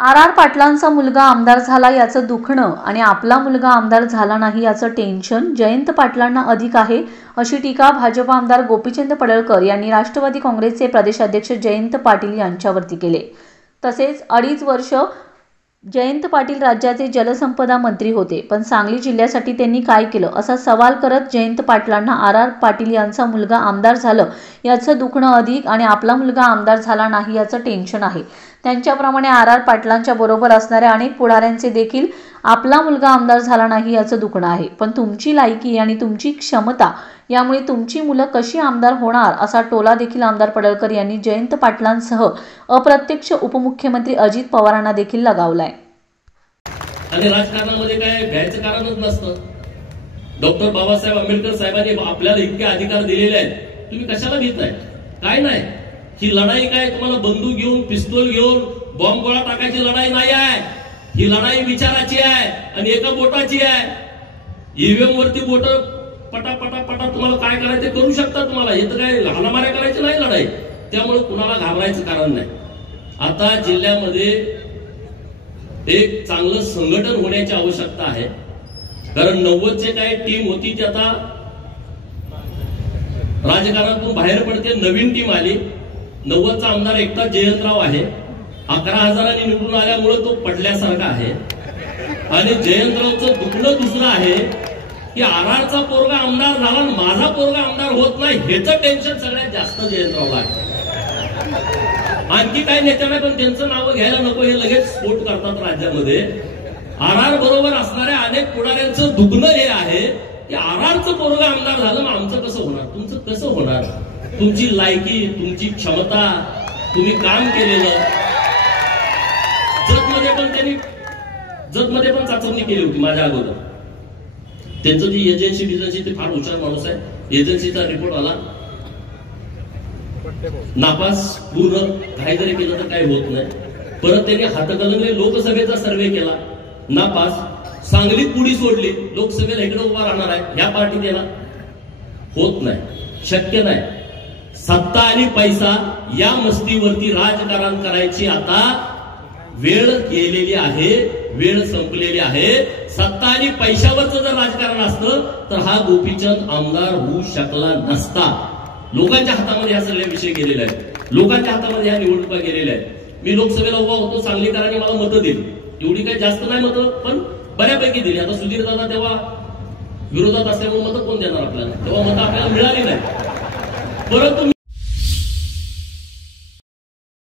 R पाटलांचा मुलगा आमदार झाला याचं दुखणं आणि आपला मुलगा आमदार झाला नाही याचं टेन्शन जयंत पाटलांना अधिक आहे, अशी टीका भाजप आमदार गोपीचंद पडळकर यांनी राष्ट्रवादी काँग्रेसचे प्रदेशाध्यक्ष जयंत पाटील यांच्यावरती केले। तसेच 2.5 वर्ष जयंत पाटील राज्याचे जलसंपदा मंत्री होते, पण सांगली जिल्ह्यासाठी त्यांनी काय केलं असा सवाल करत जयंत पाटलांना आर पाटील यांचा मुलगा आमदार झालं याचं दुखणं अधिक आणि आपला मुलगा आमदार झाला नाही याचं टेन्शन आहे। त्यांच्याप्रमाणे आर पाटलांच्या बरोबर असणाऱ्या अनेक पुढाऱ्यांचे देखील आपला मुलगा आमदार झाला नाही याचं दुखणं आहे, पण तुमची लायकी आणि तुमची क्षमता यामुळे तुमची मुलं कशी आमदार होणार असा टोला देखील आमदार पडळकर यांनी जयंत पाटलांसह अप्रत्यक्ष उपमुख्यमंत्री अजित पवारांना देखील लगावलाय। आणि राजकारणामध्ये काय भ्यायचं कारणच नसतं। डॉक्टर बाबासाहेब आंबेडकर साहेबांनी आपल्याला इतके अधिकार दिलेले आहेत, तुम्ही कशाला भीताय? काय नाही, ही लढाई काय तुम्हाला बंदूक घेऊन पिस्तूल घेऊन बॉम्ब गोळा टाकायची लढाई नाही आहे। ही लढाई विचाराची आहे आणि एका बोटाची आहे। ईव्हीएम वरती बोट पटा पटा पटा तुम्हाला काय करायचं ते करू शकता। तुम्हाला हे तर काय हाणामाऱ्या करायची नाही लढाई, त्यामुळे कुणाला घाबरायचं कारण नाही। आता जिल्ह्यामध्ये एक चांगलं संघटन होण्याची आवश्यकता आहे, कारण 90चे काय टीम होती ती आता राजकारणातून बाहेर पडते, नवीन टीम आली। 90चा आमदार एकटा जयंतराव आहे, 11,000 निवडून आल्यामुळे तो पडल्यासारखा आहे। आणि जयंतरावचं दुखणं दुसरं आहे की आरआरचा पोरगा आमदार झाला आणि माझा पोरगा आमदार होत नाही, ह्याचं टेन्शन सगळ्यात जास्त जयंतरावला आहे। आणखी काही नेत्यांना पण त्यांचं नाव घ्यायला नको, हे लगेच स्फोट करतात राज्यामध्ये। आरआर बरोबर असणाऱ्या अनेक पुढाऱ्यांचं दुखणं हे आहे की आरआरचं पोरगा आमदार झालं, मग आमचं कसं होणार, तुमचं कसं होणार? तुमची लायकी, तुमची क्षमता, तुम्ही काम केलेलं। जतमध्ये पण चाचणी केली होती माझ्या अगोदर। त्यांचं जी एजन्सी ते फार हुशार माणूस आहे, एजन्सीचा रिपोर्ट आला नापास, पूर्ण काही जरी केलं तर काही होत नाही। परत त्यांनी हातकलंगले लोकसभेचा सर्वे केला, नापास। सांगलीत पुढी सोडली, लोकसभेला इकडे उभा राहणार आहे, ह्या पार्टीत येणार होत नाही, शक्य नाही। सत्ता आणि पैसा या मस्तीवरती राजकारण करायची आता वेळ गेलेली आहे, वेळ संपलेली आहे। सत्ता आणि पैशावरचं जर राजकारण असतं तर हा गोपीचंद आमदार होऊ शकला नसता। लोकांच्या हातामध्ये हा सगळे विषय गेलेले आहेत, लोकांच्या हातामध्ये ह्या निवडणुका गेलेल्या आहेत। मी लोकसभेला उभा होतो, सांगलीकरांनी मला मतं दिली, एवढी काही जास्त नाही मतं, पण बऱ्यापैकी दिली। आता सुधीर दादा तेव्हा विरोधात असल्यामुळे मतं कोण देणार आपल्याला, तेव्हा मतं आपल्याला मिळाली नाही। परंतु